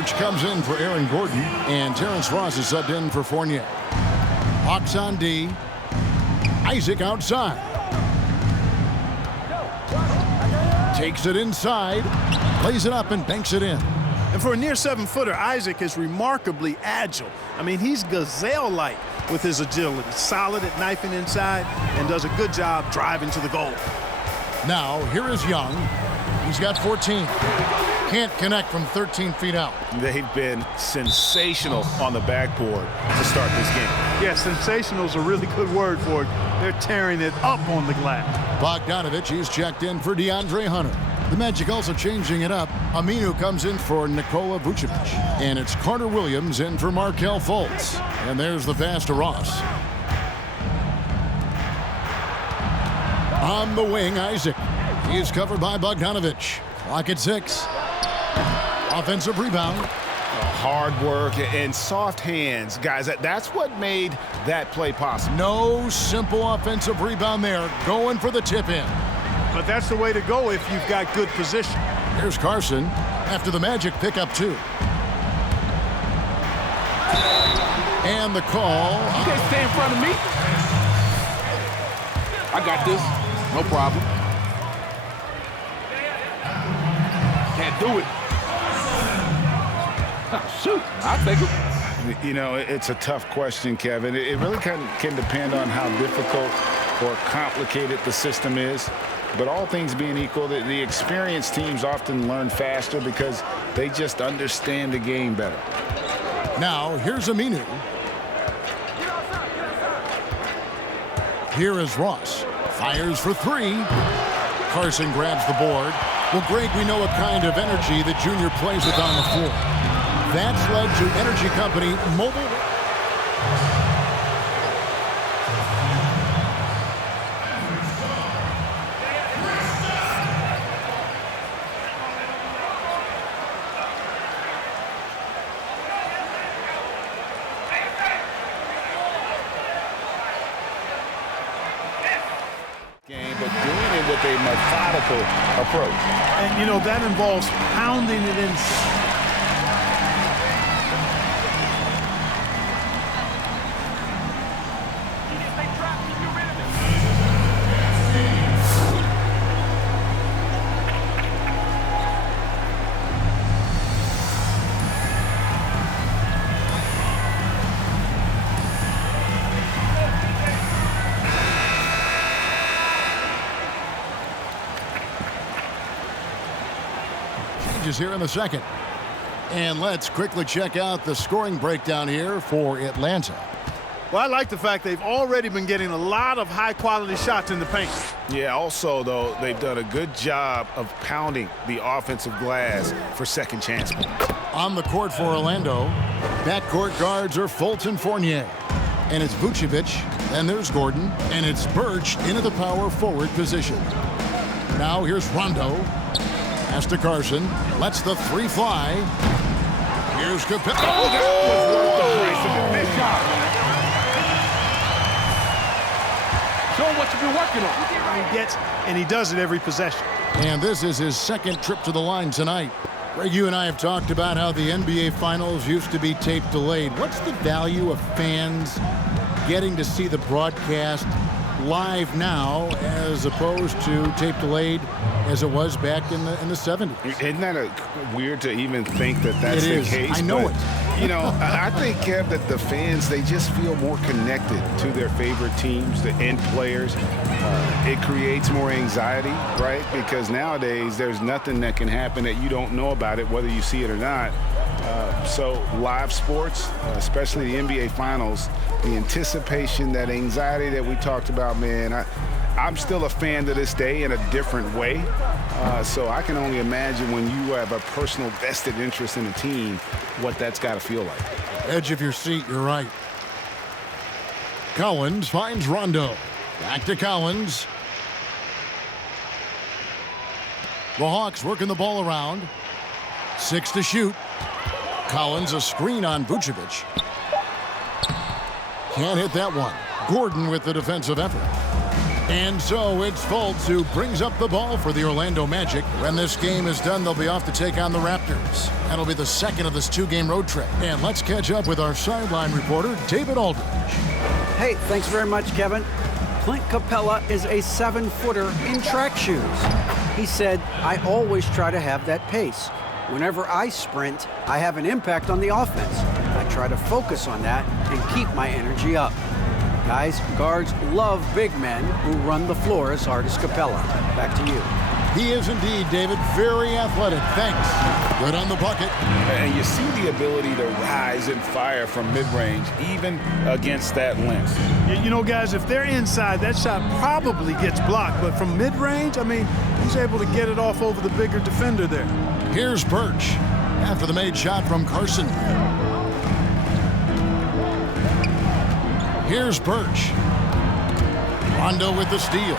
Birch comes in for Aaron Gordon, and Terrence Ross is subbed in for Fournier. Hawks on D. Isaac outside. Takes it inside, lays it up and banks it in. And for a near 7-footer, Isaac is remarkably agile. I mean, he's gazelle-like with his agility. Solid at knifing inside and does a good job driving to the goal. Now, here is Young. He's got 14. Can't connect from 13 feet out. They've been sensational on the backboard to start this game. Yeah, sensational is a really good word for it. They're tearing it up on the glass. Bogdanovich is checked in for DeAndre Hunter. The Magic also changing it up. Aminu comes in for Nikola Vucevic. And it's Carter Williams in for Markelle Fultz. And there's the pass to Ross. On the wing, Isaac. He is covered by Bogdanovich. Clock at 6. Offensive rebound. Hard work and soft hands, guys. That's what made that play possible. No simple offensive rebound there. Going for the tip in. But that's the way to go if you've got good position. Here's Carson after the Magic pick up 2. And the call. You can't stay in front of me. I got this. No problem. Can't do it. Shoot, I'll take it. You know, it's a tough question, Kevin. It really can depend on how difficult or complicated the system is. But all things being equal, the experienced teams often learn faster because they just understand the game better. Now, here's Aminu. Here is Ross. Fires for 3. Carson grabs the board. Well, Greg, we know what kind of energy the junior plays with on the floor. That's led to Energy Company Mobile. But doing it with a methodical approach. And, you know, that involves pounding it in. Here in the second. And let's quickly check out the scoring breakdown here for Atlanta. Well, I like the fact they've already been getting a lot of high-quality shots in the paint. Yeah, also, though, they've done a good job of pounding the offensive glass for second chance points. On the court for Orlando, backcourt guards are Fultz and Fournier. And it's Vucevic, and there's Gordon, and it's Birch into the power forward position. Now here's Rondo. Pass to Carson. Lets the 3 fly. Here's Capella. Oh, that was worth the price of it. Nice shot. Show him what you've been working on. He gets, and he does it every possession. And this is his second trip to the line tonight. Greg, you and I have talked about how the NBA Finals used to be tape delayed. What's the value of fans getting to see the broadcast live now as opposed to tape delayed as it was back in the 70s? Isn't that weird to even think that that's the case? I know it. You know, I think, Kev, that the fans, they just feel more connected to their favorite teams, the end players. It creates more anxiety, right? Because nowadays there's nothing that can happen that you don't know about it, whether you see it or not. So live sports, especially the NBA Finals, the anticipation, that anxiety that we talked about, man, I'm still a fan to this day in a different way. So I can only imagine when you have a personal vested interest in a team, what that's got to feel like. Edge of your seat, you're right. Collins finds Rondo. Back to Collins. The Hawks working the ball around. 6 to shoot. Collins a screen on Vucevic. Can't hit that one. Gordon with the defensive effort. And so it's Fultz who brings up the ball for the Orlando Magic. When this game is done, they'll be off to take on the Raptors. That'll be the second of this two-game road trip. And let's catch up with our sideline reporter, David Aldridge. Hey, thanks very much, Kevin. Clint Capella is a 7-footer in track shoes. He said, I always try to have that pace. Whenever I sprint, I have an impact on the offense. I try to focus on that and keep my energy up. Guys, guards love big men who run the floor as hard as Capella. Back to you. He is indeed, David, very athletic. Thanks. Good on the bucket. And you see the ability to rise and fire from mid-range, even against that length. You know, guys, if they're inside, that shot probably gets blocked. But from mid-range, I mean, he's able to get it off over the bigger defender there. Here's Birch after the made shot from Carson. Here's Birch. Rondo with the steal.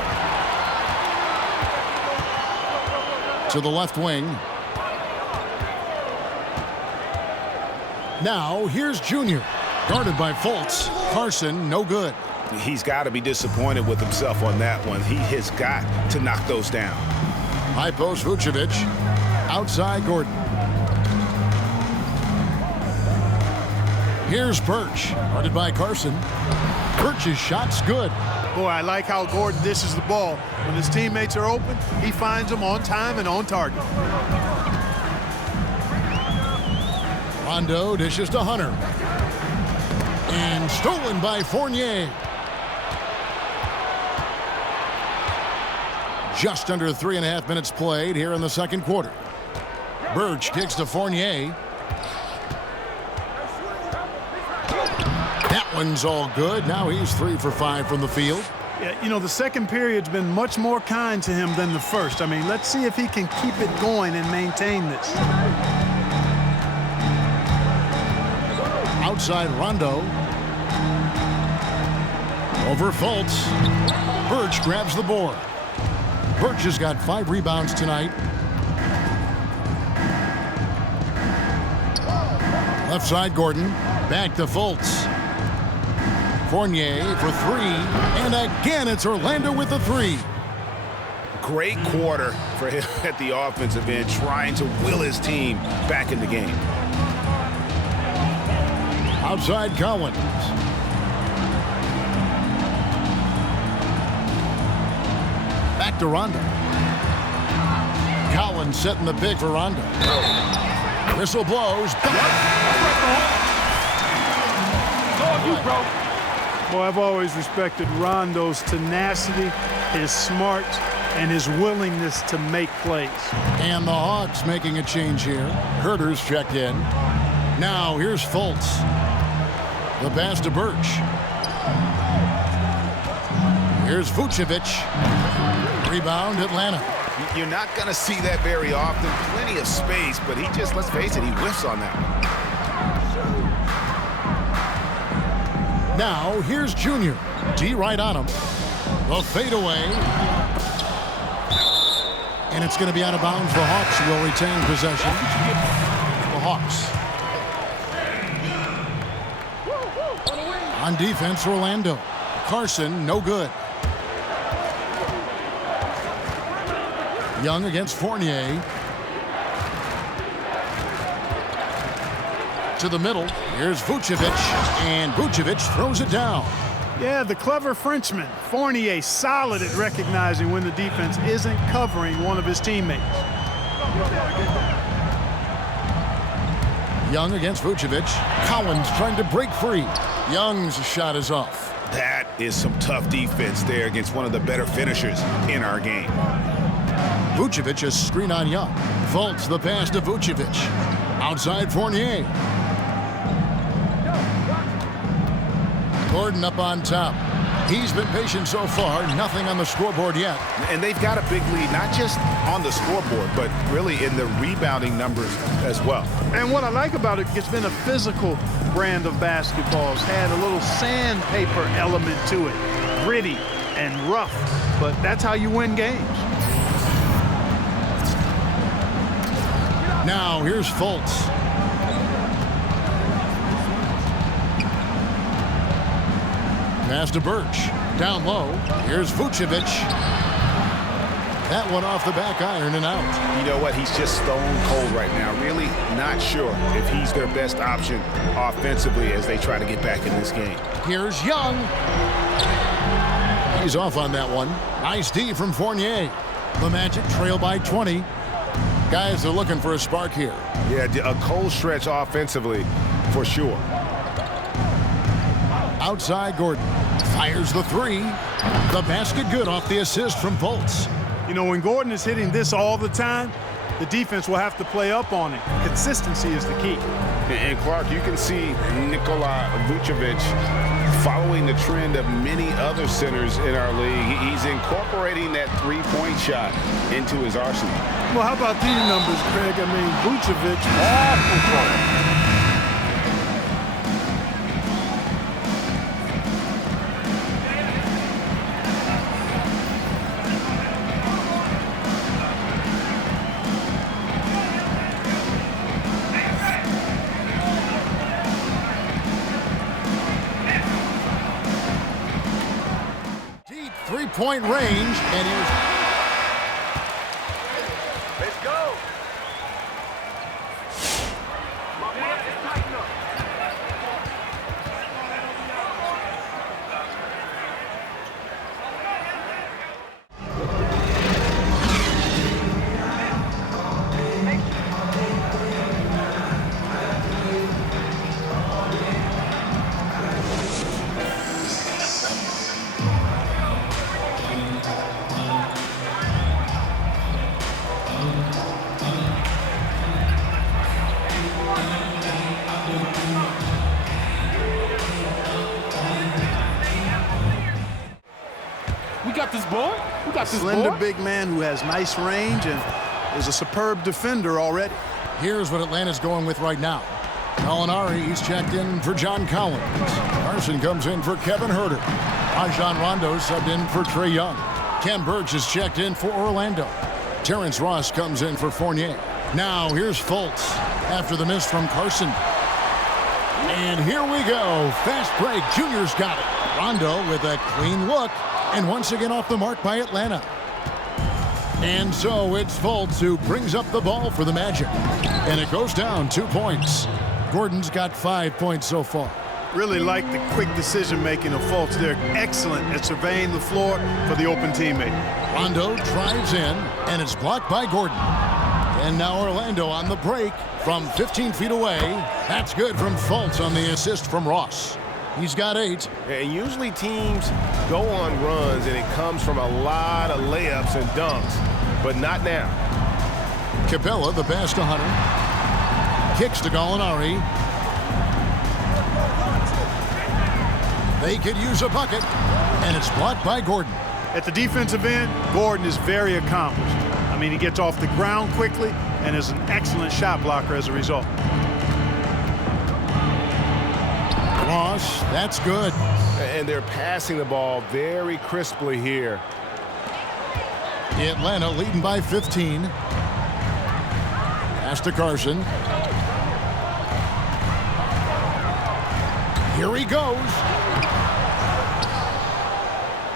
To the left wing. Now here's Junior. Guarded by Fultz. Carson, no good. He's got to be disappointed with himself on that one. He has got to knock those down. High post Vucevic. Outside Gordon. Here's Birch. Guarded by Carson. Birch's shot's good. Boy, I like how Gordon dishes the ball. When his teammates are open, he finds them on time and on target. Rondo dishes to Hunter. And stolen by Fournier. Just under 3.5 minutes played here in the second quarter. Birch kicks to Fournier. That one's all good. Now he's 3 for 5 from the field. Yeah, you know, the second period's been much more kind to him than the first. I mean, let's see if he can keep it going and maintain this. Outside Rondo. Over Fultz. Birch grabs the board. Birch has got 5 rebounds tonight. Left side Gordon. Back to Fultz. Fournier for 3. And again, it's Orlando with the 3. Great quarter for him at the offensive end, trying to will his team back in the game. Outside Collins. Back to Rondo. Collins setting the pick for Rondo. Whistle blows. Boy, I've always respected Rondo's tenacity, his smarts, and his willingness to make plays. And the Hawks making a change here. Herter's checked in. Now here's Fultz. The pass to Birch. Here's Vucevic. Rebound Atlanta. You're not going to see that very often. Plenty of space, but he just, let's face it, he whiffs on that one. Now here's Junior. D right on him. The fadeaway. And it's going to be out of bounds. The Hawks will retain possession. The Hawks. On defense, Orlando. Carson, no good. Young against Fournier. To the middle. Here's Vucevic. And Vucevic throws it down. Yeah, the clever Frenchman. Fournier solid at recognizing when the defense isn't covering one of his teammates. Young against Vucevic. Collins trying to break free. Young's shot is off. That is some tough defense there against one of the better finishers in our game. Vucevic is screen on Young. Fultz the pass to Vucevic. Outside Fournier. Gordon up on top. He's been patient so far. Nothing on the scoreboard yet. And they've got a big lead, not just on the scoreboard, but really in the rebounding numbers as well. And what I like about it, it's been a physical brand of basketball. It's had a little sandpaper element to it. Gritty and rough, but that's how you win games. Now here's Fultz. Pass to Birch. Down low, here's Vucevic. That one off the back iron and out. You know what? He's just stone cold right now. Really not sure if he's their best option offensively as they try to get back in this game. Here's Young. He's off on that one. Nice D from Fournier. The Magic trail by 20. Guys are looking for a spark here. Yeah, a cold stretch offensively for sure. Outside, Gordon fires the three. The basket good off the assist from Fultz. You know, when Gordon is hitting this all the time, the defense will have to play up on it. Consistency is the key. And Clark, you can see Nikola Vucevic following the trend of many other centers in our league. He's incorporating that three-point shot into his arsenal. Well, how about these numbers, Craig? I mean, Vucevic, awful player. Three-point range, and he was... Let's go. We got this boy. We got this Slender boy. big man who has nice range and is a superb defender already. Here's what Atlanta's going with right now. Gallinari, he's checked in for John Collins. Carson comes in for Kevin Huerter. Rajon Rondo subbed in for Trae Young. Ken Burch is checked in for Orlando. Terrence Ross comes in for Fournier. Now here's Fultz after the miss from Carson. And here we go. Fast break. Junior's got it. Rondo with a clean look. And once again off the mark by Atlanta. And so it's Fultz who brings up the ball for the Magic. And it goes down 2 points. Gordon's got 5 points so far. Really like the quick decision-making of Fultz. They're excellent at surveying the floor for the open teammate. Rondo drives in, and it's blocked by Gordon. And now Orlando on the break from 15 feet away. That's good from Fultz on the assist from Ross. He's got 8. And usually teams go on runs, and it comes from a lot of layups and dunks, but not now. Capella, the pass to Hunter. Kicks to Gallinari. They could use a bucket, and it's blocked by Gordon. At the defensive end, Gordon is very accomplished. I mean, he gets off the ground quickly and is an excellent shot blocker as a result. Ross, that's good. And they're passing the ball very crisply here. Atlanta leading by 15. Pass to Carson. Here he goes.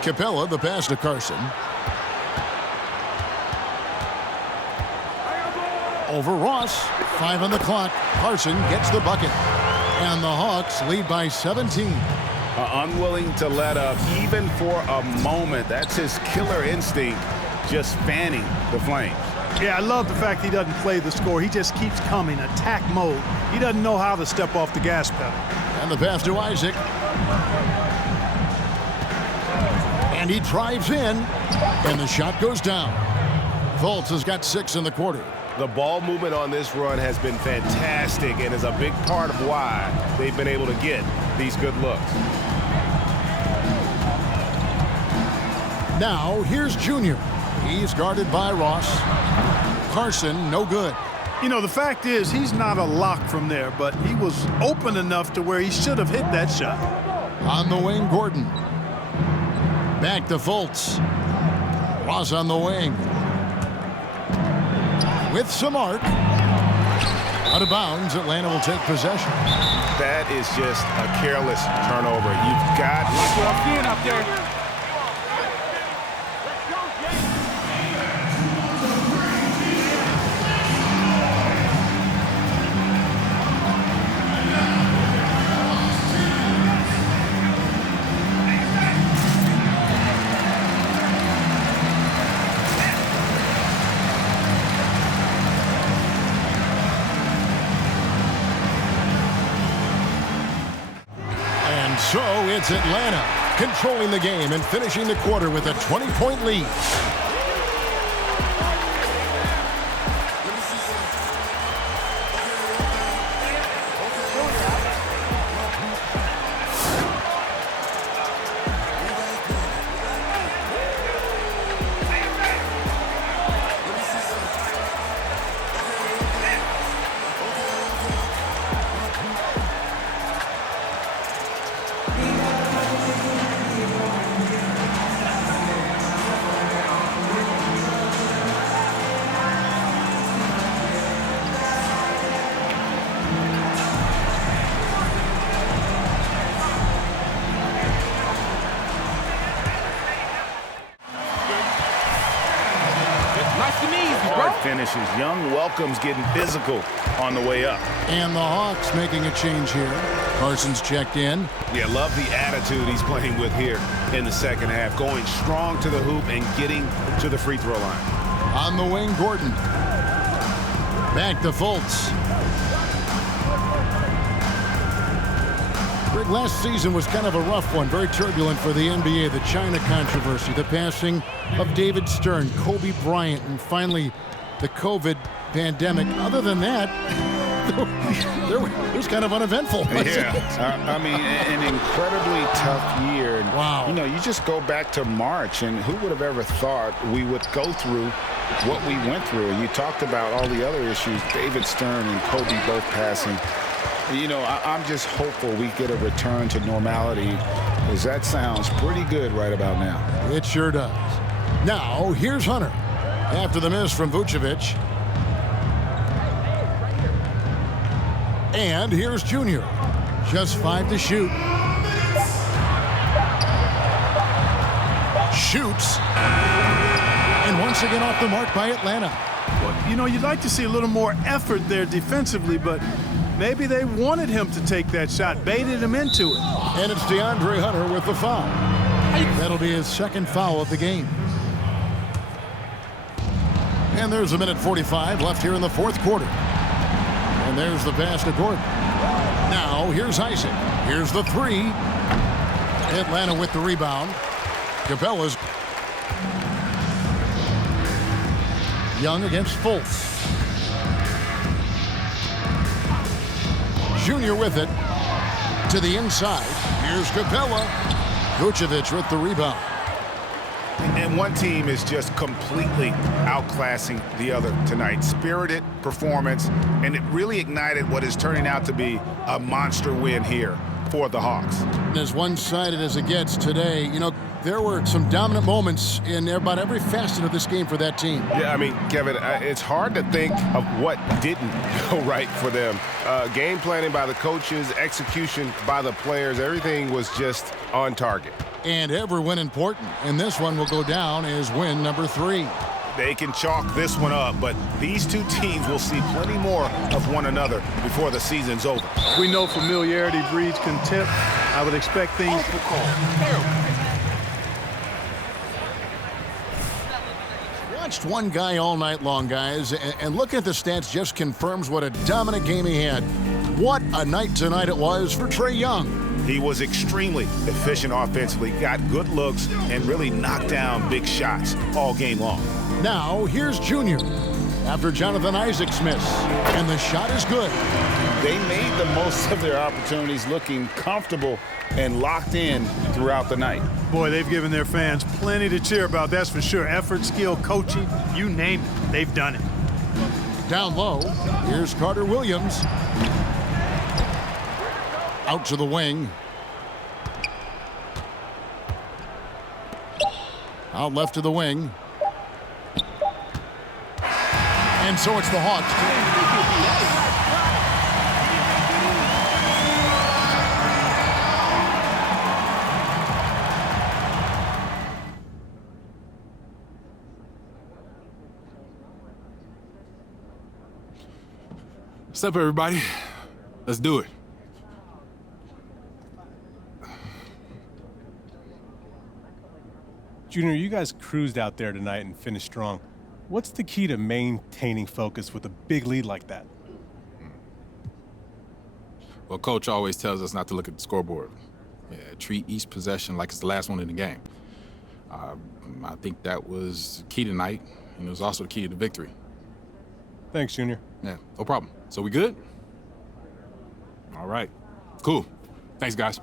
Capella, the pass to Carson. Over Ross. 5 on the clock. Carson gets the bucket. And the Hawks lead by 17. Unwilling to let up even for a moment. That's his killer instinct, just fanning the flames. Yeah, I love the fact he doesn't play the score. He just keeps coming, attack mode. He doesn't know how to step off the gas pedal. And the pass to Isaac. And he drives in, and the shot goes down. Fultz has got 6 in the quarter. The ball movement on this run has been fantastic and is a big part of why they've been able to get these good looks. Now, here's Junior. He's guarded by Ross. Carson, no good. You know, the fact is, he's not a lock from there, but he was open enough to where he should have hit that shot. On the wing, Gordon. Back to Fultz. Ross on the wing. With some arc. Out of bounds, Atlanta will take possession. That is just a careless turnover. You've got... Look what I'm seeing up there. So it's Atlanta controlling the game and finishing the quarter with a 20-point lead. Hard finishes. Young welcomes getting physical on the way up. And the Hawks making a change here. Carson's checked in. Yeah, love the attitude he's playing with here in the second half. Going strong to the hoop and getting to the free throw line. On the wing, Gordon. Back to Fultz. Greg, last season was kind of a rough one, very turbulent for the NBA. The China controversy, the passing of David Stern, Kobe Bryant, and finally the COVID pandemic. Other than that, it was kind of uneventful. Yeah, I mean, an incredibly tough year. And, wow. You know, you just go back to March, and who would have ever thought we would go through what we went through? And you talked about all the other issues, David Stern and Kobe both passing. You know, I'm just hopeful we get a return to normality, because that sounds pretty good right about now. It sure does. Now, here's Hunter. After the miss from Vucevic. And here's Junior. Just 5 to shoot. Shoots. And once again off the mark by Atlanta. Well, you know, you'd like to see a little more effort there defensively, but maybe they wanted him to take that shot, baited him into it. And it's DeAndre Hunter with the foul. That'll be his second foul of the game. And there's a minute 45 left here in the fourth quarter. And there's the pass to Gordon. Now, here's Isaac. Here's the three. Atlanta with the rebound. Capella's. Young against Fultz. Junior with it. To the inside. Here's Capella. Vucevic with the rebound. And one team is just completely outclassing the other tonight. Spirited performance, and it really ignited what is turning out to be a monster win here for the Hawks. As one-sided as it gets today, you know, there were some dominant moments in about every facet of this game for that team. Yeah, I mean, Kevin, it's hard to think of what didn't go right for them. Game planning by the coaches, execution by the players, everything was just on target. And every win important, and this one will go down as win number 3. They can chalk this one up, but these two teams will see plenty more of one another before the season's over. We know familiarity breeds contempt. I would expect things to call. Watched one guy all night long, guys, and looking at the stats just confirms what a dominant game he had. What a night tonight it was for Trae Young. He was extremely efficient offensively, got good looks, and really knocked down big shots all game long. Now, here's Junior after Jonathan Isaac's miss, and the shot is good. They made the most of their opportunities, looking comfortable and locked in throughout the night. Boy, they've given their fans plenty to cheer about, that's for sure. Effort, skill, coaching, you name it, they've done it. Down low, here's Carter Williams. Out to the wing. Out left to the wing. And so it's the Hawks. What's up, everybody? Let's do it. Junior, you guys cruised out there tonight and finished strong. What's the key to maintaining focus with a big lead like that? Well, Coach always tells us not to look at the scoreboard. Yeah, treat each possession like it's the last one in the game. I think that was key tonight, and it was also the key to the victory. Thanks, Junior. Yeah, no problem. So we good? All right. Cool. Thanks, guys.